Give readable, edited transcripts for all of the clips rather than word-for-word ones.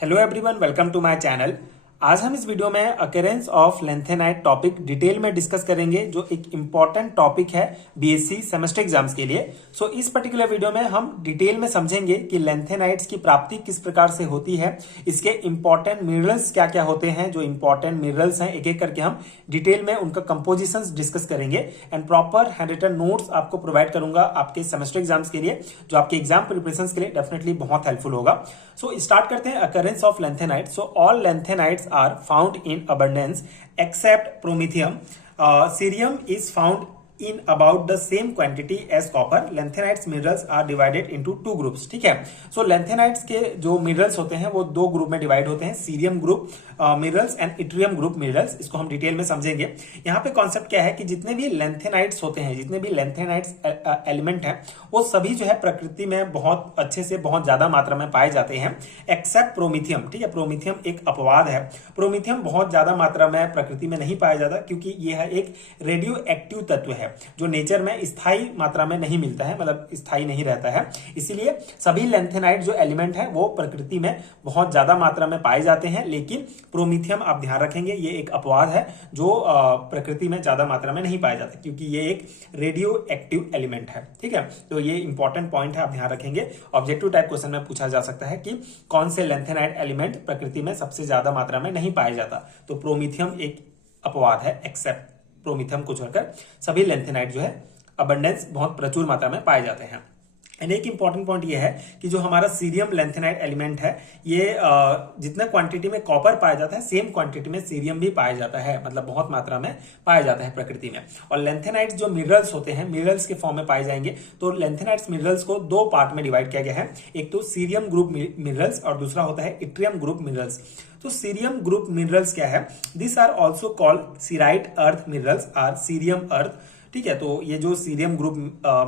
Hello everyone, welcome to my channel. आज हम इस वीडियो में occurrence of lanthanide topic detail में डिस्कस करेंगे, जो एक इंपॉर्टेंट टॉपिक है बीएससी सेमेस्टर एग्जाम्स के लिए। सो इस पर्टिकुलर वीडियो में हम डिटेल में समझेंगे कि लेंथेनाइट्स की प्राप्ति किस प्रकार से होती है, इसके इंपॉर्टेंट मिनरल्स क्या क्या होते हैं, जो इंपॉर्टेंट मिनरल्स हैं एक एक करके हम डिटेल में उनका कंपोजिशंस डिस्कस करेंगे and proper hand written notes आपको प्रोवाइड करूंगा आपके सेमेस्टर एग्जाम्स के लिए, जो आपके एग्जाम प्रिपरेशन के लिए डेफिनेटली बहुत हेल्पफुल होगा। सो स्टार्ट करते हैं occurrence of lanthanide. So all lanthanides are found in abundance except promethium. Cerium is found in about the same quantity as copper. Lanthanides minerals are divided into two groups. ठीक है, सो lanthanides के जो minerals होते हैं वो दो group में divide होते हैं, cerium group minerals and yttrium group minerals. इसको हम डिटेल में समझेंगे। यहाँ पे कॉन्सेप्ट क्या है कि जितने भी लेंथेनाइट्स होते हैं, जितने भी लेंथेनाइट्स एलिमेंट हैं, वो सभी जो है प्रकृति में बहुत अच्छे से बहुत ज्यादा मात्रा में पाए जाते हैं एक्सेप्ट प्रोमीथियम। ठीक है, प्रोमीथियम एक अपवाद है। प्रोमीथियम बहुत ज्यादा मात्रा में प्रकृति में नहीं पाया जाता, क्योंकि यह एक रेडियो एक्टिव तत्व है जो नेचर में स्थायी मात्रा में नहीं मिलता है, मतलब स्थायी नहीं रहता है। इसीलिए सभी लेंथेनाइट जो एलिमेंट है वो प्रकृति में बहुत ज्यादा मात्रा में पाए जाते हैं, लेकिन प्रोमीथियम आप ध्यान रखेंगे ये एक अपवाद है जो प्रकृति में ज्यादा मात्रा में नहीं पाया जाता, क्योंकि ये एक रेडियो एक्टिव एलिमेंट है। ठीक है, तो ये इंपॉर्टेंट पॉइंट है, आप ध्यान रखेंगे। ऑब्जेक्टिव टाइप क्वेश्चन में पूछा जा सकता है कि कौन से लेंथेनाइट एलिमेंट प्रकृति में सबसे ज्यादा मात्रा में नहीं पाया जाता, तो प्रोमीथियम एक अपवाद है। एक्सेप्ट प्रोमीथियम को छोड़कर सभी लेंथेनाइट जो है अबंडेंस बहुत प्रचुर मात्रा में पाए जाते हैं। एंड एक इंपॉर्टेंट पॉइंट ये है कि जो हमारा सीरियम लेंथेनाइट एलिमेंट है, ये जितना क्वांटिटी में कॉपर पाया जाता है, सेम क्वांटिटी में सीरियम भी पाया जाता है, मतलब बहुत मात्रा में पाया जाता है प्रकृति में। और लेंथेनाइट्स जो मिनरल्स होते हैं, मिनरल्स के फॉर्म में पाए जाएंगे। तो लेंथेनाइट्स मिनरल्स को दो पार्ट में डिवाइड किया गया है, एक तो सीरियम ग्रुप मिनरल्स और दूसरा होता है इट्रियम ग्रुप मिनरल्स। तो सीरियम ग्रुप मिनरल्स क्या है? This are also called cerite earth minerals or cerium earth. ठीक है, तो ये जो सीरियम ग्रुप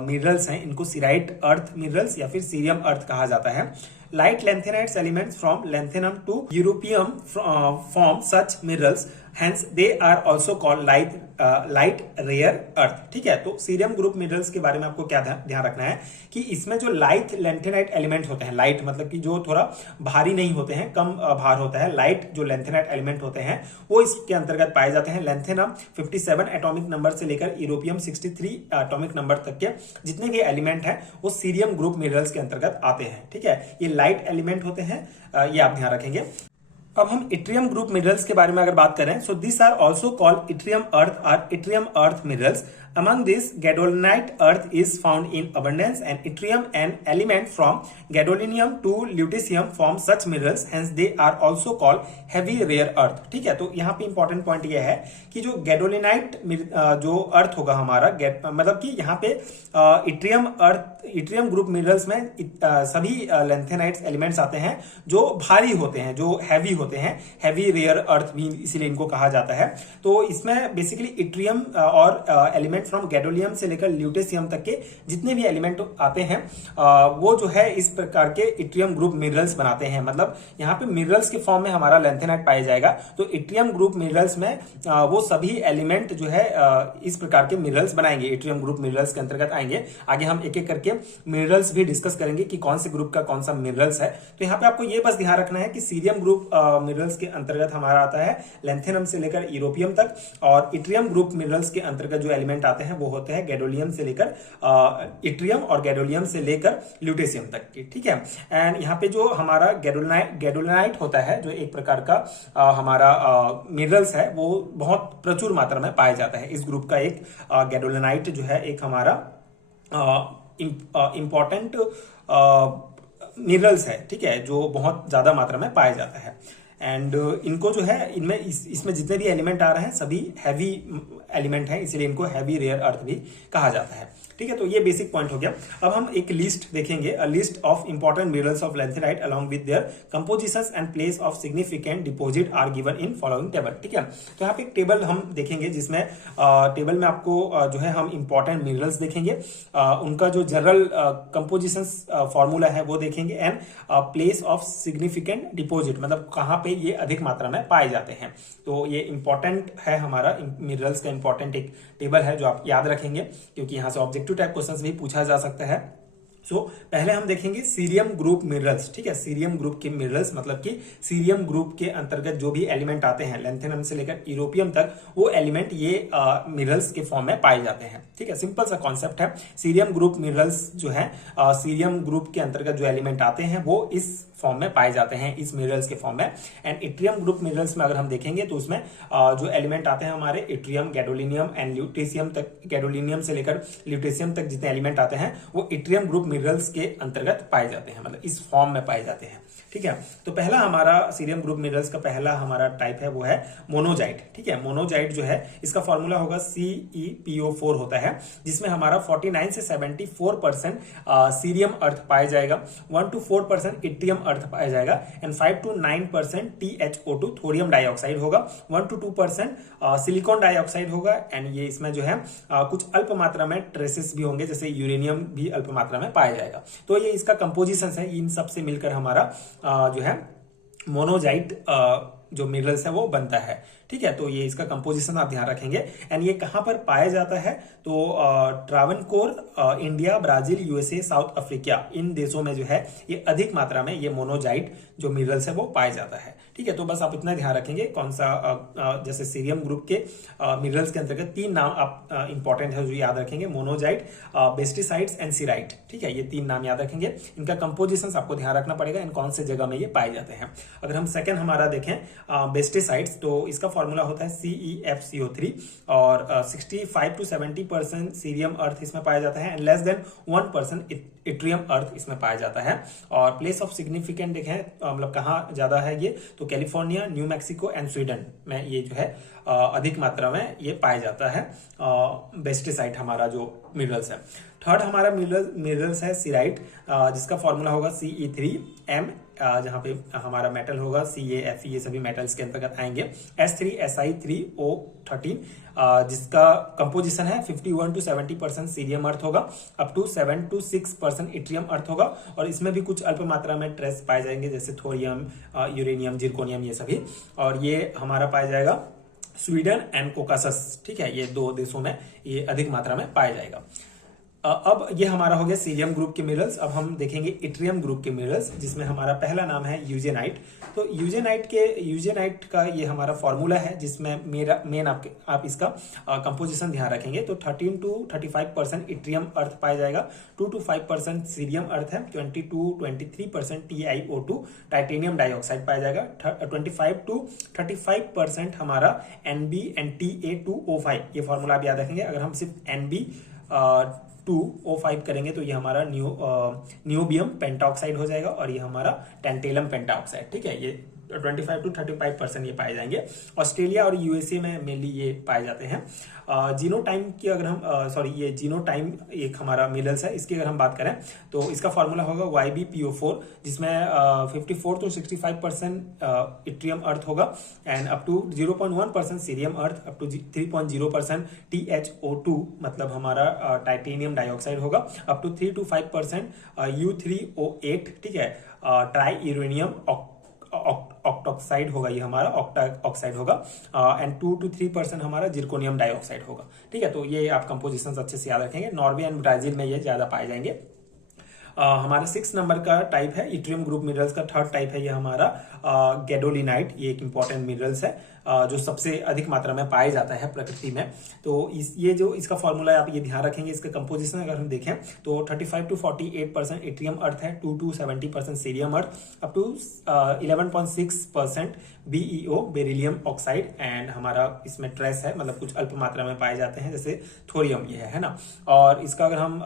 मिनरल्स हैं, इनको सीराइट अर्थ मिनरल्स या फिर सीरियम अर्थ कहा जाता है। Light lanthanides elements from lanthanum to europium form such minerals, hence they are also called light rare earth। ठीक है, तो सीरियम ग्रुप मिनरल्स के बारे में आपको क्या ध्यान रखना है कि इसमें जो लाइट लेंथेनाइट एलिमेंट होते हैं, लाइट मतलब कि जो थोड़ा भारी नहीं होते हैं, कम भार होता है, लाइट जो लेंथेनाइट एलिमेंट होते हैं वो इसके अंतर्गत पाए जाते हैं। लेंथेनम 57 एटॉमिक नंबर से लेकर यूरोपियम 63 एटॉमिक नंबर तक के जितने भी एलिमेंट हैं वो सीरियम ग्रुप मिनरल्स के अंतर्गत आते हैं। ठीक है, ये लाइट एलिमेंट होते हैं, ये आप ध्यान रखेंगे। अब हम इट्रियम ग्रुप मिनरल्स के बारे में अगर बात करें, so this are also called yttrium earth or yttrium earth minerals. Among this, gadolinic earth is found in abundance, and yttrium, an element from gadolinium to lutetium, form such minerals. Hence, they are also called heavy rare earth। ठीक है, तो यहाँ पे important point ये है कि जो गैडोलिनाइट जो अर्थ होगा हमारा, मतलब कि यहाँ पे इट्रियम ग्रुप मिनरल्स में सभी लेंथेनाइट्स एलिमेंट्स आते हैं जो भारी होते हैं, जो हैवी होते हैं, हैवी रेयर अर्थ भी इसीलिए इनको कहा जाता है। तो इसमें बेसिकली इट्रियम और एलिमेंट फ्रॉम गैडोलियम से लेकर ल्यूटेशियम तक के जितने भी एलिमेंट आते हैं वो जो है इस प्रकार के इट्रियम ग्रुप मिनरल्स बनाते हैं। मतलब यहाँ पे मिनरल्स के फॉर्म में हमारा लेंथेनाइट पाया जाएगा, तो इट्रियम ग्रुप मिनरल्स में वो सभी एलिमेंट जो है इस प्रकार के मिनरल्स बनाएंगे, इट्रियम ग्रुप मिनरल्स के अंतर्गत आएंगे। आगे हम एक एक करके मिनरल्स भी डिस्कस करेंगे कि कौन से ग्रुप का कौन सा मिनरल्स है। तो यहाँ पे आपको ये बस ध्यान रखना है कि सीरियम ग्रुप मिनरल्स के अंतर्गत हमारा आता है लेंथेनम से लेकर यूरोपियम तक, और इट्रियम ग्रुप मिनरल्स के अंतर्गत जो एलिमेंट आते हैं वो होते हैं गैडोलियम से लेकर इट्रियम और गैडोलियम से लेकर ल्यूटेशियम तक की। ठीक है, एंड यहाँ पे जो हमारा गैडोलिनाइट होता है, जो एक प्रकार का हमारा मिनरल्स है, वो बहुत प्रचुर मात्रा में पाया जाता है। इस ग्रुप का एक गैडोलिनाइट जो है एक हमारा इंपॉर्टेंट मिनरल्स है। ठीक है, जो बहुत ज्यादा मात्रा में पाया जाता है। एंड इनको जो है इसमें जितने भी एलिमेंट आ रहे हैं सभी हैवी एलिमेंट हैं, इसीलिए इनको हैवी रेयर अर्थ भी कहा जाता है। ठीक है, तो ये बेसिक पॉइंट हो गया। अब हम एक लिस्ट देखेंगे, a list of important minerals of lanthanide along with their compositions and place of significant deposit are given in following table. ठीक है, तो यहाँ पे एक टेबल हम देखेंगे जिसमें टेबल में आपको जो है हम इंपॉर्टेंट मिनरल्स देखेंगे, उनका जो जनरल कंपोजिशंस फॉर्मूला है वो देखेंगे, and place of significant deposit, मतलब कहाँ पे ये अधिक मात्रा में पाए जाते हैं। तो ये इंपॉर्टेंट है, हमारा मिनरल्स का इंपॉर्टेंट एक टेबल है जो आप याद रखेंगे, क्योंकि यहाँ से ऑब्जेक्टिव टाइप क्वेश्चंस भी पूछा जा सकता है। सो पहले हम देखेंगे सीरियम ग्रुप मिनरल्स। ठीक है, सीरियम ग्रुप के मिनरल्स मतलब कि सीरियम ग्रुप के अंतर्गत जो भी एलिमेंट आते हैं लैंथेनम से लेकर यूरोपियम तक, वो एलिमेंट ये मिनरल्स के फॉर्म में पाए जाते हैं। ठीक है, सिंपल सा कॉन्सेप्ट है। सीरियम ग्रुप मिनरल्स जो है सीरियम ग्रुप के अंतर्गत जो एलिमेंट आते हैं वो इस फॉर्म में पाए जाते हैं, इस मिनरल्स के फॉर्म में। एंड इट्रियम ग्रुप मिनरल्स में अगर हम देखेंगे तो उसमें जो एलिमेंट आते हैं हमारे इट्रियम, गैडोलिनियम एंड ल्यूटेशियम तक, गैडोलिनियम से लेकर ल्यूटेशियम तक जितने एलिमेंट आते हैं वो इट्रियम ग्रुप मिनरल्स के अंतर्गत पाए जाते हैं, मतलब इस फॉर्म में पाए जाते हैं। ठीक है, तो पहला हमारा सीरियम ग्रुप मिनरल्स का पहला हमारा टाइप है वो है मोनोजाइट। ठीक है, मोनोजाइट जो है इसका फॉर्मूला होगा CePO4 होता है, जिसमें हमारा 49 से 74% सीरियम अर्थ पाया जाएगा, 1 to 4% इट्रियम अर्थ पाया जाएगा and 5 to 9% TiO2 thorium dioxide होगा, 1 to 2% सिलिकॉन डाइऑक्साइड होगा एंड ये इसमें जो है कुछ अल्प मात्रा में ट्रेसेस भी होंगे, जैसे यूरेनियम भी अल्प मात्रा में पाया जाएगा। तो ये इसका कंपोजिशन है, इन सब से मिलकर हमारा जो है मोनोजाइट जो मिनरल्स है वो बनता है। ठीक है, तो ये इसका कंपोजिशन आप ध्यान रखेंगे। एंड ये कहां पर पाया जाता है तो Travancore, India, Brazil, USA, South Africa, इन देशों में जो है ये अधिक मात्रा में ये मोनोजाइट जो मिनरल्स है वो पाया जाता है। ठीक है, तो बस आप इतना ध्यान रखेंगे कौन सा जैसे सीरियम ग्रुप के मिनरल्स के अंतर्गत 3 नाम आप इंपॉर्टेंट है जो याद रखेंगे, मोनोजाइट, बेस्टिसाइड्स एंड सिराइट। ठीक है, ये 3 नाम याद रखेंगे, इनका कंपोजिशन आपको ध्यान रखना पड़ेगा, इन कौन से जगह में ये पाए जाते हैं। अगर हम सेकंड हमारा देखें बेस्टिसाइड्स, तो इसका फॉर्मूला होता है CeFCO3 और 65 to 70% सीरियम अर्थ इसमें पाया जाता है एंड लेस देन 1% इट्रियम अर्थ इसमें पाया जाता है। और प्लेस ऑफ सिग्निफिकेंट देखें मतलब कहाँ ज्यादा है ये, तो California, new Mexico and Sweden में ये जो है अधिक मात्रा में ये पाया जाता है बेस्टिसाइड हमारा जो मिनरल्स है। थर्ड हमारा मिनरल्स है सिराइट, जिसका फॉर्मूला होगा CE3M, जहां पे हमारा मेटल होगा CaFe, ये सभी मेटल्स के अंतर्गत आएंगे। S3Si3O13, जिसका कंपोजिशन है 51 to 70% सीरियम अर्थ होगा, up to 7 to 6% yttrium earth होगा और इसमें भी कुछ अल्प मात्रा में ट्रेस पाए जाएंगे, जैसे थोरियम, यूरेनियम, जिरकोनियम, ये सभी। और ये हमारा पाया जाएगा स्वीडन एंड कोकासस। ठीक है, ये 2 देशों में ये अधिक मात्रा में पाया जाएगा। अब ये हमारा हो गया सीरियम ग्रुप के मिनरल्स। अब हम देखेंगे इट्रियम ग्रुप के मिनरल्स, जिसमें हमारा पहला नाम है यूजेनाइट। तो यूजेनाइट का ये हमारा फॉर्मूला है, जिसमें मेन आप इसका कंपोजिशन ध्यान रखेंगे तो 13 to 35% इट्रियम अर्थ पाया जाएगा, 2 to 5% सीरियम अर्थ है, 20 to 23% TiO2 टाइटेनियम डाइऑक्साइड पाया जाएगा, 25 to 35% हमारा NB एंड Ta2O5, ये फॉर्मूला आप याद रखेंगे। अगर हम सिर्फ NB2O5 करेंगे तो ये हमारा नियोबियम पेंटाऑक्साइड हो जाएगा और ये हमारा टेंटेलम पेंटाऑक्साइड। ठीक है, ये 25 to 35% ये पाए जाएंगे। ऑस्ट्रेलिया और यूएसए में मेनली ये पाए जाते हैं। जीनोटाइम की अगर हम ये जीनोटाइम एक हमारा मिनरल्स है, इसकी अगर हम बात करें तो इसका फॉर्मूला होगा YbPO4, जिसमें 54 to 65% इट्रियम अर्थ होगा and up to 0.1% cerium earth, up to 3.0% TiO2 मतलब हमारा टाइटेनियम डाइऑक्साइड होगा, अप टू 3 to 5% U3O8। ठीक है, ट्राई यूरेनियम ऑक्टोक्साइड होगा, ये हमारा ऑक्साइड होगा एंड 2 to 3% हमारा जिरकोनियम डाइऑक्साइड होगा। ठीक है, तो ये आप कंपोजिशन अच्छे से याद रखेंगे। नॉर्वे एंड ब्राजील में ये ज्यादा पाए जाएंगे। हमारा 6 नंबर का टाइप है इट्रियम ग्रुप मिनरल्स का, थर्ड टाइप है ये हमारा गैडोलिनाइट। ये एक इंपॉर्टेंट मिनरल्स है जो सबसे अधिक मात्रा में पाया जाता है प्रकृति में। तो ये जो इसका फॉर्मूला है आप ये ध्यान रखेंगे। इसका कंपोजिशन अगर हम देखें तो 35 to 48% इट्रियम अर्थ है, 2 to 70% cerium earth, up to 11.6% BeO beryllium oxide and हमारा इसमें ट्रेस है, मतलब कुछ अल्प मात्रा में पाए जाते हैं, जैसे थोरियम ये है ना। और इसका अगर हम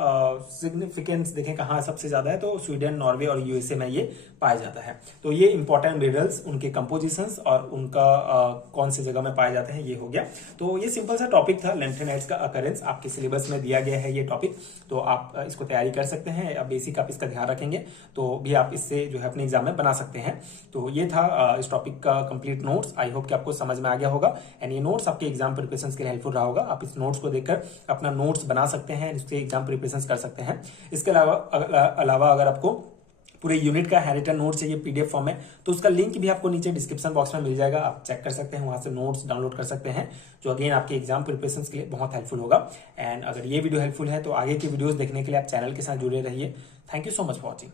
सिग्निफिकेंस देखें कहाँ सबसे ज्यादा है तो स्वीडन, नॉर्वे और यूएसए में ये पाया जाता है। तो ये इंपॉर्टेंट मिनरल्स, उनके कंपोजिशंस और उनका कौन से जगह में पाए जाते हैं ये हो गया। तो ये सिंपल सा टॉपिक था, लैंथेनाइट्स का अकरेंस आपके सिलेबस में दिया गया है ये टॉपिक, तो आप इसको तैयारी कर सकते हैं। अब बेसिक आप इसका ध्यान रखेंगे तो भी आप इससे जो है अपने एग्जाम में बना सकते हैं। तो ये था इस टॉपिक का कंप्लीट नोट्स। आई होप कि आपको समझ में आ गया होगा एंड ये नोट्स आपके एग्जाम प्रिपरेशन के लिए हेल्पफुल रहा होगा। आप इस नोट्स को देखकर अपना नोट्स बना सकते हैं, इससे एग्जाम प्रिपरेशन कर सकते हैं। इसके अलावा अगर आपको पूरे यूनिट का हैंडरिटन नोट चाहिए पीडीएफ फॉर्म में तो उसका लिंक भी आपको नीचे डिस्क्रिप्शन बॉक्स में मिल जाएगा, आप चेक कर सकते हैं, वहां से नोट्स डाउनलोड कर सकते हैं, जो अगेन आपके एग्जाम प्रिपरेशन के लिए बहुत हेल्पफुल होगा। एंड अगर ये वीडियो हेल्पफुल है तो आगे की वीडियोस देखने के लिए आप चैनल के साथ जुड़े रहिए। Thank you so much for watching.